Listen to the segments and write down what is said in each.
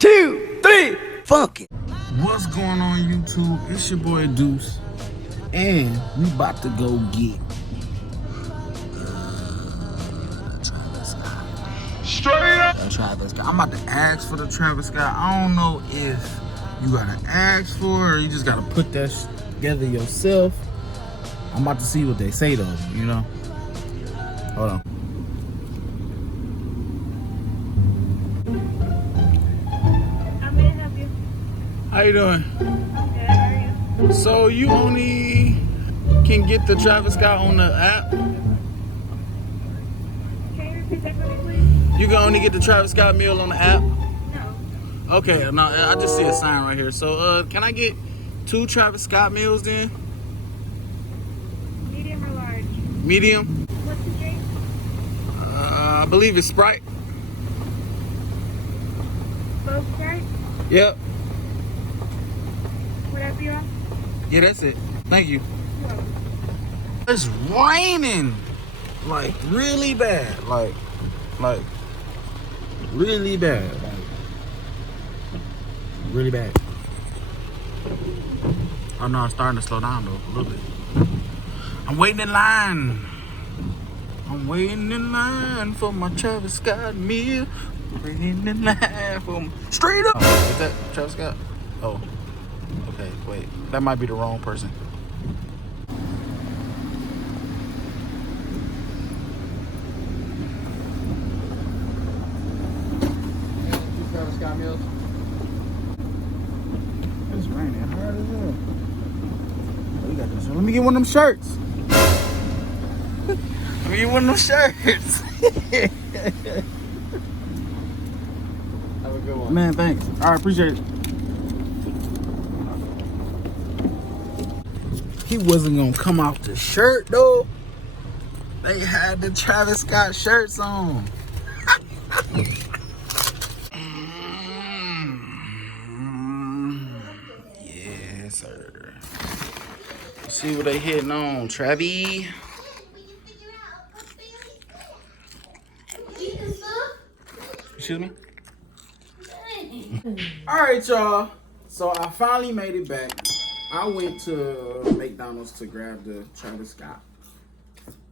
2, 3, funk it. What's going on YouTube? It's your boy Deuce, and we about to go get Travis Scott. Straight up Travis Scott. I'm about to ask for the Travis Scott. I don't know if you gotta ask for it or you just gotta put that together yourself. I'm about to see what they say though, you know. Hold on. How you doing? I'm good, how are you? So you only can get the Travis Scott on the app? Can you repeat that for me, please? You can only get the Travis Scott meal on the app? No. Okay, no, I just see a sign right here. So can I get 2 Travis Scott meals then? Medium or large? Medium? What's the drink? I believe it's Sprite. Both Sprite? Yep. Whatever you want? Yeah, that's it. Thank you. No. It's raining. Like really bad. Like really bad. Like really bad. Oh no, it's starting to slow down though a little bit. I'm waiting in line. I'm waiting in line for my Travis Scott meal. Waiting in line for my straight up. Oh, is that Travis Scott? Oh. Okay, wait. That might be the wrong person. Travis Scott meals. It's raining hard as hell. Oh, you got this. Let me get one of them shirts. Let me get one of them shirts. Have a good one. Man, thanks. All right, appreciate it. He wasn't gonna come off the shirt though. They had the Travis Scott shirts on. Yes, sir. Let's see what they hitting on, Travi. Excuse me? Alright, y'all. So I finally made it back. I went to McDonald's to grab the Travis Scott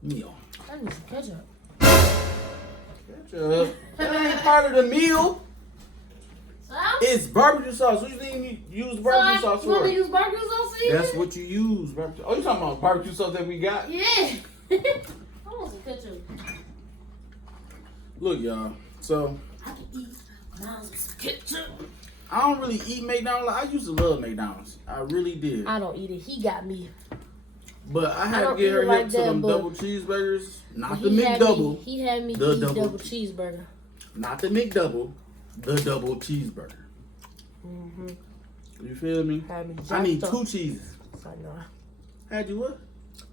meal. I need some ketchup. Ketchup? That ain't part of the meal. So? It's barbecue sauce. What do you think you use barbecue sauce You want for? to use barbecue sauce for you? That's what you use. Barbecue. Oh, you talking about barbecue sauce that we got? Yeah. I want some ketchup. Look, y'all. So I can eat miles with some ketchup. I don't really eat McDonald's. I used to love McDonald's. I really did. I don't eat it. He got me. But I had to don't get her eat it hip like to that, them but double cheeseburgers. Not the He had McDouble. He had me The eat double- double cheeseburger. Not the McDouble. The double cheeseburger. Mm-hmm. You feel me? Had me I need jacked 2 up. cheeses. So, no. Had you what?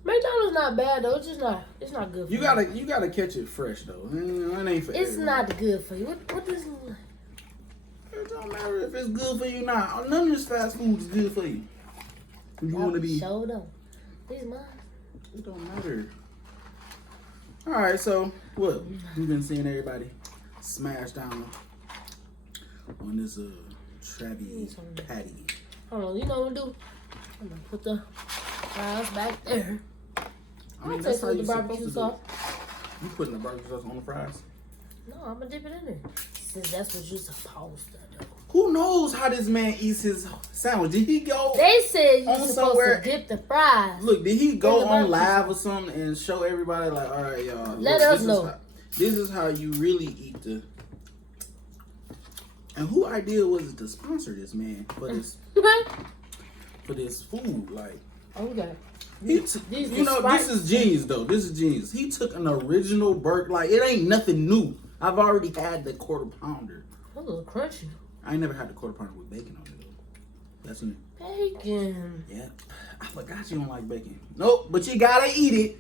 McDonald's not bad though. It's just not. It's not good. For You gotta catch it fresh though. It ain't for It's everyone. not good for you. What does? It don't matter if it's good for you or not. None of this fast food is good for you. If you want to be. Show them. These mine. It don't matter. All right, so what? We've been seeing everybody smash down on this Travis patty. Hold on. You know what I'm gonna do? I'm gonna put the fries back there. I mean, I'll that's take how some you of the supposed barbecue to do sauce. it. You putting the barbecue sauce on the fries? No, I'm gonna dip it in there. Since that's what you're supposed to do. Who knows how this man eats his sandwich? Did he go? They said you're On supposed somewhere- to dip the fries. Look, did he In go the on barbecue live or something and show everybody like, all right, y'all, Let look, us know. This is how you really eat the. And who idea was it to sponsor this man for this food? Like, Oh, we got it. this is genius though. This is genius. He took an original burger. Like, it ain't nothing new. I've already had the quarter pounder. That was crunchy. I ain't never had the quarter pounder with bacon on it though. That's new. Bacon. Yeah, I forgot you don't like bacon. Nope, but you gotta eat it.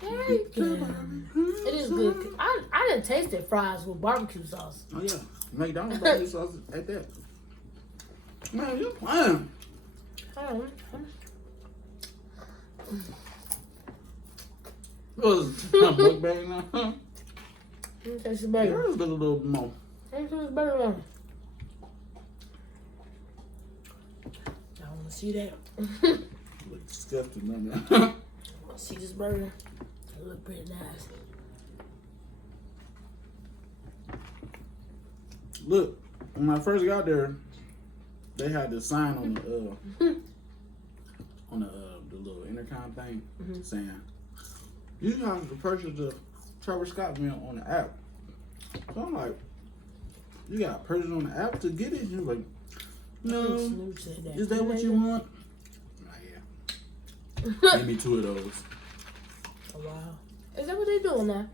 Bacon. It is good. I didn't taste the fries with barbecue sauce. Oh yeah, McDonald's barbecue sauce at that. Man, you playing? Was Mukbang now? Let me taste it better. Yours look a little more. Let me taste it better now. I want to see that. Look disgusting, doesn't it? I want to see this burger. It look pretty nice. Look, when I first got there, they had this sign on the little intercom thing saying, "You have to purchase the Trevor Scott meal on the app." So I'm like, "You got to purchase on the app to get it?" He's like, "No, is that what you want?" I'm like, "Yeah." Give me 2 of those. Oh, wow. Is that what they doing now?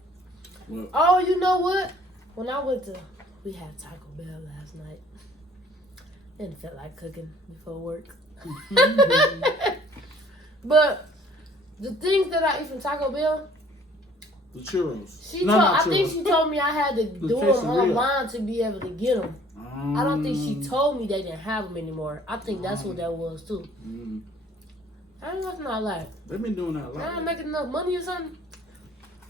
Well, Oh, you know what? When I went to, we had Taco Bell last night. Didn't feel like cooking before work. But the things that I eat from Taco Bell, the churros. I think she told me I had to do them online to be able to get them. I don't think she told me they didn't have them anymore. I think that's what that was too. I don't know if not like. They've been doing that a lot. They're not making enough money or something.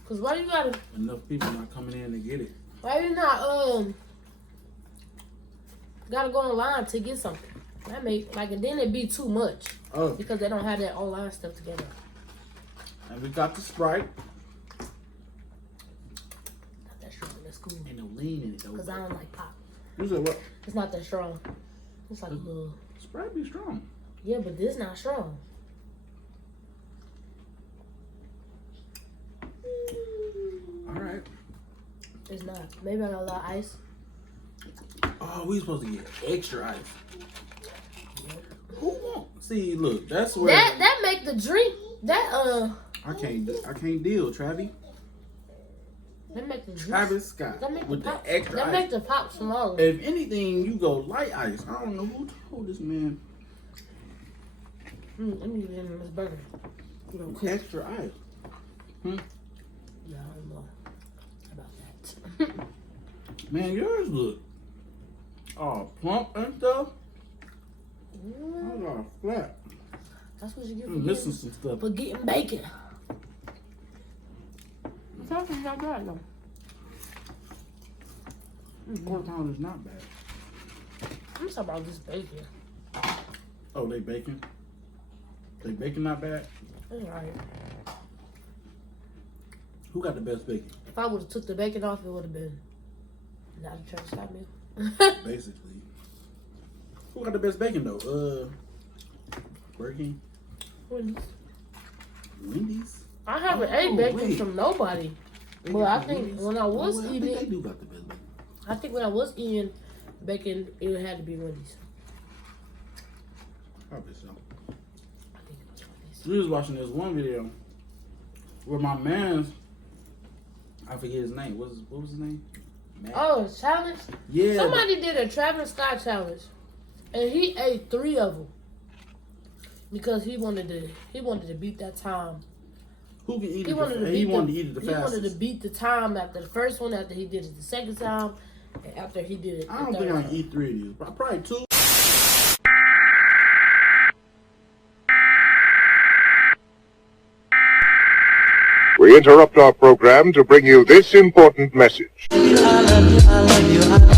Cause why you gotta? Enough people not coming in to get it. Why you not gotta go online to get something? That make like, and then it'd be too much. Oh. Because they don't have that online stuff together. And we got the Sprite. Not that strong. That's cool. Ain't no lean in it though. Cause I don't like pop. You said what? It's not that strong. It's like a little. Sprite be strong. Yeah, but this not strong. All right. It's not. Maybe I got a lot of ice. Oh, we supposed to get extra ice. Who won't? See, look, that's where That make the drink. I can't deal, Travis. That make the drink. Travis Scott That make with the pop. the extra That ice. make the pop smaller. If anything, you go light ice. I don't know who told this man. Let me get in this burger. You know, cook. Extra ice. Yeah, I don't know about that. Man, yours look all plump and stuff. I got flat. That's what you get I'm missing some stuff. for getting bacon. It's actually not bad though. Pork pound is not bad. I'm talking about this bacon. Oh, they bacon? They bacon not bad? That's alright. Who got the best bacon? If I would have took the bacon off, it would have been not a Travis Scott meal. Basically. Who got the best bacon though? Burger King? Wendy's? I haven't ate bacon from nobody. Bacon But I from think Wendy's? when I was I eating think they it, do got the best bacon. I think when I was eating bacon, it had to be Wendy's. Probably so. I think it was Wendy's. We was watching this one video where my man's, I forget his name. What was his name? Matt? Oh, challenge? Yeah. Somebody did a Travis Scott challenge, and he ate 3 of them because he wanted to beat that time. Who can eat He it? wanted to He beat wanted the, to eat it the he fastest. wanted to beat the time after the first one, after he did it the second time, and after he did it. I don't think I can eat 3 of these. Probably 2. We interrupt our program to bring you this important message. I love you, I love you, I love you.